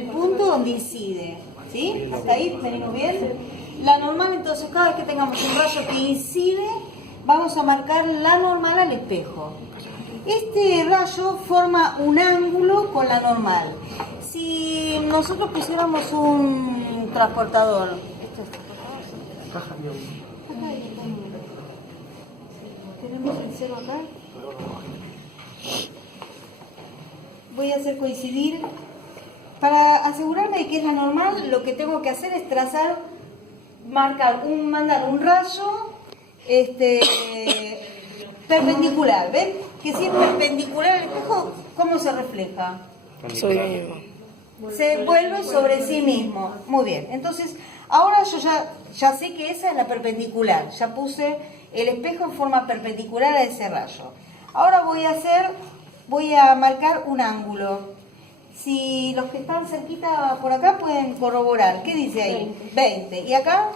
el punto donde incide, ¿sí? Hasta ahí venimos bien. La normal, entonces, cada vez que tengamos un rayo que incide, vamos a marcar la normal al espejo. Este rayo forma un ángulo con la normal. Si nosotros pusiéramos un transportador, tenemos el cero acá. Voy a hacer coincidir. Para asegurarme de que es la normal, lo que tengo que hacer es mandar un rayo perpendicular. ¿Ven? Que si es perpendicular al espejo, ¿cómo se refleja? Se vuelve sobre sí mismo. Muy bien. Entonces, ahora yo ya sé que esa es la perpendicular. Ya puse el espejo en forma perpendicular a ese rayo. Ahora voy a marcar un ángulo. Si los que están cerquita por acá pueden corroborar. ¿Qué dice ahí? 20. ¿Y acá?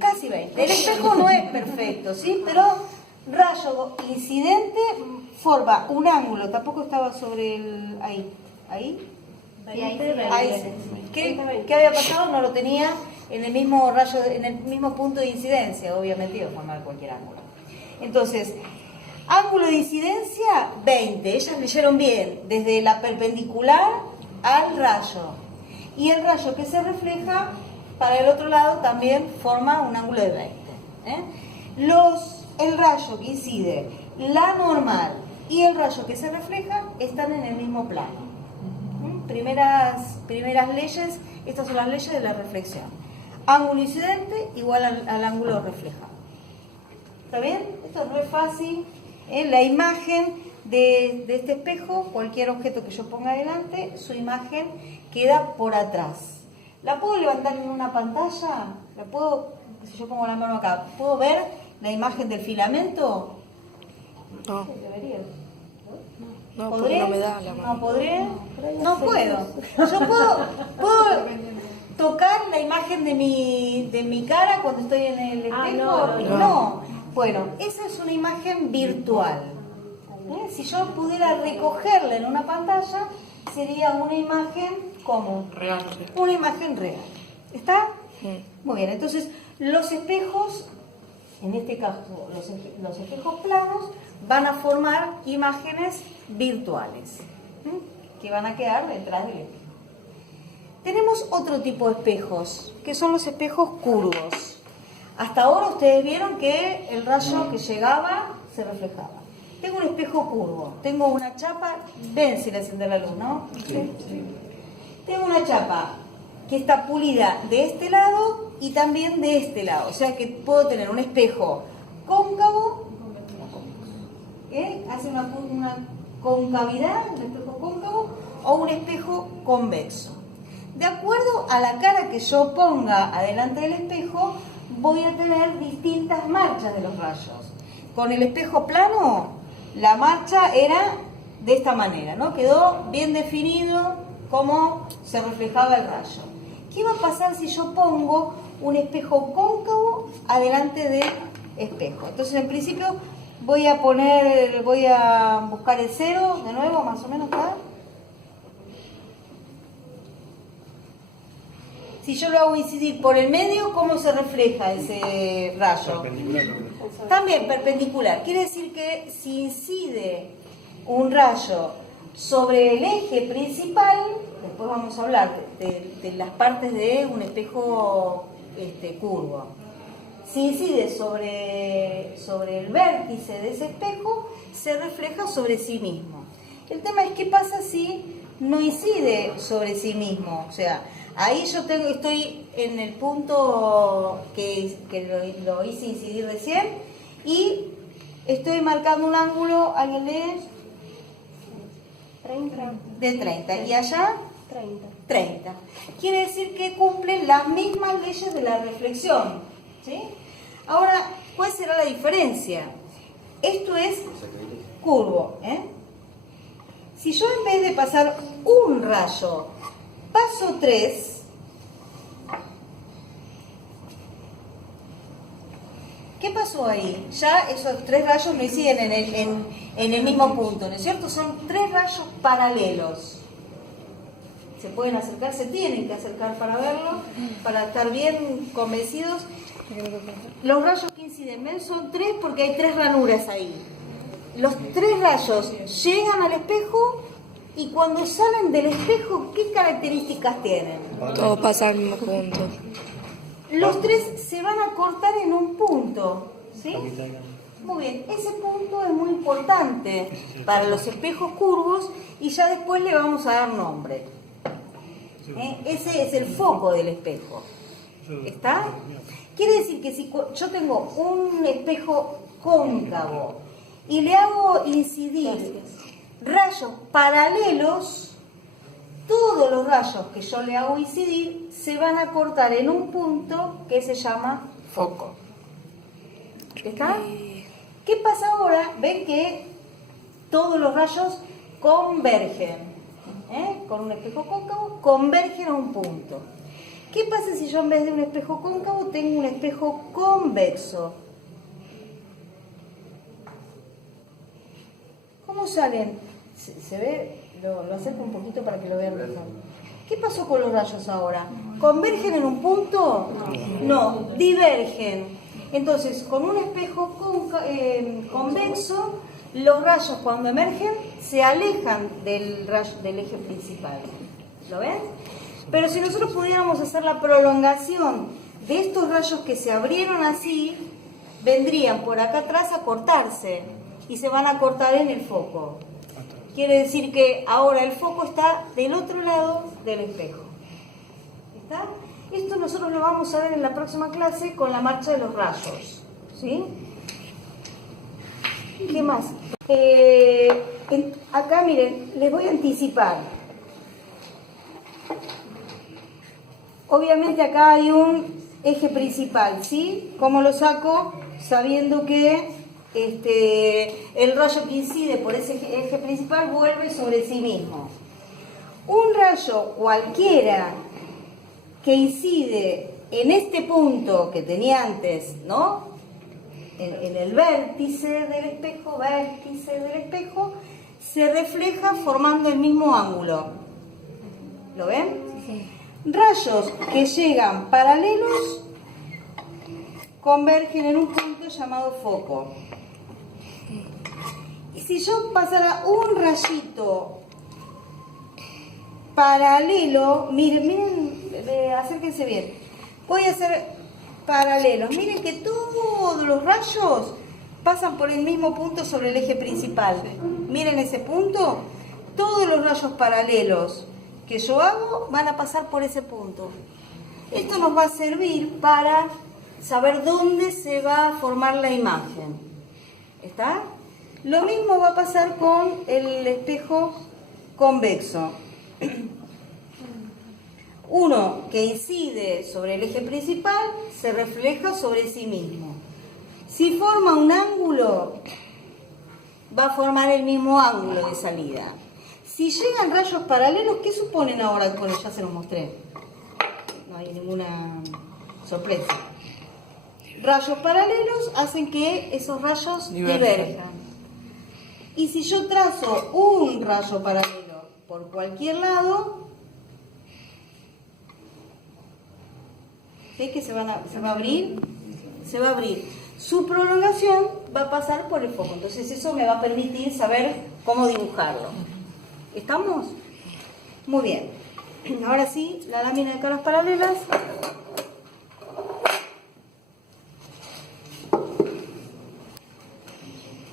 Casi 20. El espejo no es perfecto, ¿sí? Pero rayo incidente forma un ángulo. Tampoco estaba sobre el... Ahí. ¿Qué había pasado? No lo tenía en el mismo rayo, en el mismo punto de incidencia. Obviamente iba a formar cualquier ángulo. Entonces... ángulo de incidencia, 20. Ellas leyeron bien, desde la perpendicular al rayo. Y el rayo que se refleja, para el otro lado, también forma un ángulo de 20. El rayo que incide, la normal y el rayo que se refleja, están en el mismo plano. Primeras leyes, estas son las leyes de la reflexión. Ángulo incidente igual al ángulo reflejado. ¿Está bien? Esto no es fácil. La imagen de este espejo, cualquier objeto que yo ponga adelante, su imagen queda por atrás. ¿La puedo levantar en una pantalla? Si yo pongo la mano acá, ¿puedo ver la imagen del filamento? No. Debería. No, ¿Podré? porque no me da la mano. ¿No podré? No puedo. Yo puedo tocar la imagen de mi cara cuando estoy en el espejo. No. Bueno, esa es una imagen virtual. Si yo pudiera recogerla en una pantalla, sería una imagen como Real. una imagen real. ¿Está? Sí. Muy bien, entonces los espejos, en este caso los espejos planos, van a formar imágenes virtuales que van a quedar detrás del espejo. Tenemos otro tipo de espejos, que son los espejos curvos. Hasta ahora ustedes vieron que el rayo que llegaba se reflejaba. Tengo un espejo curvo, tengo una chapa, ven si le enciende la luz, ¿no? Sí. Tengo una chapa que está pulida de este lado y también de este lado. O sea que puedo tener un espejo cóncavo, hace una concavidad, un espejo cóncavo, o un espejo convexo. De acuerdo a la cara que yo ponga adelante del espejo, voy a tener distintas marchas de los rayos. Con el espejo plano, la marcha era de esta manera, ¿no? Quedó bien definido cómo se reflejaba el rayo. ¿Qué va a pasar si yo pongo un espejo cóncavo adelante del espejo? Entonces, en principio, voy a buscar el 0, de nuevo, más o menos acá. Si yo lo hago incidir por el medio, ¿cómo se refleja ese rayo? Perpendicular. También perpendicular. Quiere decir que si incide un rayo sobre el eje principal, después vamos a hablar de las partes de un espejo curvo. Si incide sobre el vértice de ese espejo, se refleja sobre sí mismo. El tema es qué pasa si no incide sobre sí mismo. O sea, ahí yo estoy en el punto que lo hice incidir recién y estoy marcando un ángulo, ¿alguien lee? 30. De 30. ¿Y allá? 30. 30. Quiere decir que cumplen las mismas leyes de la reflexión. ¿Sí? Ahora, ¿cuál será la diferencia? Esto es curvo. Si yo en vez de pasar un rayo, paso 3, ¿qué pasó ahí? Ya esos 3 rayos no inciden en el mismo punto, ¿no es cierto? Son 3 rayos paralelos. se pueden acercar, se tienen que acercar para verlo, para estar bien convencidos. Los rayos que inciden, ¿ven? Son 3 porque hay 3 ranuras ahí. Los 3 rayos llegan al espejo y cuando salen del espejo, ¿qué características tienen? Todo pasa al mismo punto. Los 3 se van a cortar en un punto, ¿sí? Muy bien, ese punto es muy importante para los espejos curvos y ya después le vamos a dar nombre. Ese es el foco del espejo. ¿Está? Quiere decir que si yo tengo un espejo cóncavo y le hago incidir rayos paralelos, todos los rayos que yo le hago incidir se van a cortar en un punto que se llama foco. ¿Está? ¿Qué pasa ahora? Ven que todos los rayos convergen. Con un espejo cóncavo convergen a un punto. ¿Qué pasa si yo en vez de un espejo cóncavo tengo un espejo convexo? ¿Cómo salen? ¿Se ve? Lo acerco un poquito para que lo vean mejor. ¿Qué pasó con los rayos ahora? ¿Convergen en un punto? No, divergen. Entonces, con un espejo convexo, los rayos cuando emergen se alejan del eje principal. ¿Lo ven? Pero si nosotros pudiéramos hacer la prolongación de estos rayos que se abrieron así, vendrían por acá atrás a cortarse y se van a cortar en el foco. Quiere decir que ahora el foco está del otro lado del espejo. ¿Está? Esto nosotros lo vamos a ver en la próxima clase con la marcha de los rayos. ¿Sí? ¿Qué más? Acá miren, les voy a anticipar. Obviamente acá hay un eje principal, ¿sí? ¿Cómo lo saco? Sabiendo que el rayo que incide por ese eje principal vuelve sobre sí mismo. Un rayo cualquiera que incide en este punto que tenía antes, ¿no? En el vértice del espejo, se refleja formando el mismo ángulo. ¿Lo ven? Sí. Rayos que llegan paralelos convergen en un punto llamado foco. Y si yo pasara un rayito paralelo, miren, acérquense bien, voy a hacer paralelos. Miren que todos los rayos pasan por el mismo punto sobre el eje principal. Miren ese punto, todos los rayos paralelos que yo hago van a pasar por ese punto. Esto nos va a servir para saber dónde se va a formar la imagen. ¿Está? Lo mismo va a pasar con el espejo convexo. Uno que incide sobre el eje principal se refleja sobre sí mismo. Si forma un ángulo, va a formar el mismo ángulo de salida. Si llegan rayos paralelos, ¿qué suponen ahora? Bueno, ya se los mostré. No hay ninguna sorpresa. Rayos paralelos hacen que esos rayos diverjan. Y si yo trazo un rayo paralelo por cualquier lado, ¿ves que se va a abrir? Se va a abrir. Su prolongación va a pasar por el foco. Entonces eso me va a permitir saber cómo dibujarlo. ¿Estamos? Muy bien. Ahora sí, la lámina de caras paralelas.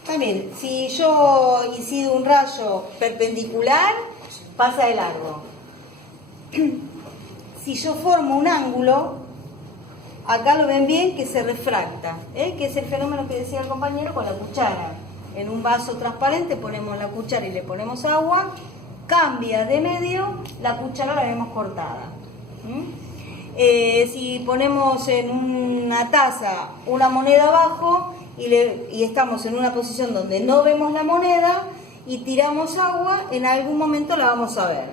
También, si yo incido un rayo perpendicular, pasa de largo. Si yo formo un ángulo, acá lo ven bien que se refracta, que es el fenómeno que decía el compañero con la cuchara. En un vaso transparente ponemos la cuchara y le ponemos agua, cambia de medio, la cuchara la vemos cortada. Si ponemos en una taza una moneda abajo y estamos en una posición donde no vemos la moneda y tiramos agua, en algún momento la vamos a ver.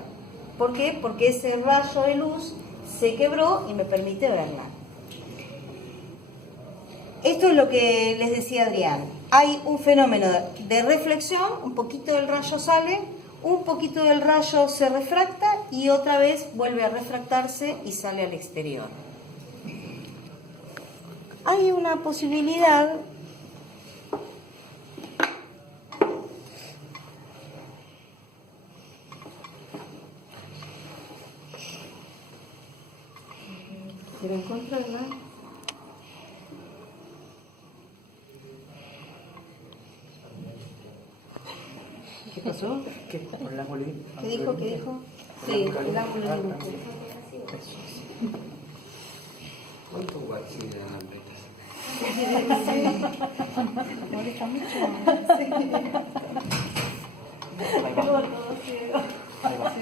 ¿Por qué? Porque ese rayo de luz se quebró y me permite verla. Esto es lo que les decía Adrián. Hay un fenómeno de reflexión, un poquito del rayo sale, un poquito del rayo se refracta y otra vez vuelve a refractarse y sale al exterior. Hay una posibilidad ¿quiero encontrarla? ¿Qué pasó? ¿Qué? ¿Por el ángulo? ¿Qué dijo? ¿Qué dijo? Sí, el ángulo de dibujo. ¿Cuánto guachín de alambritas? Molesta mucho. Ahí va. Ahí va.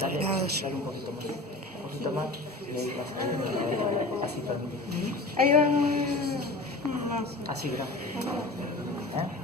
Dale, dale un poquito más. Un poquito más. Y ahí vas. Así termina. Ahí van más. Así, ¿verdad? ¿Eh?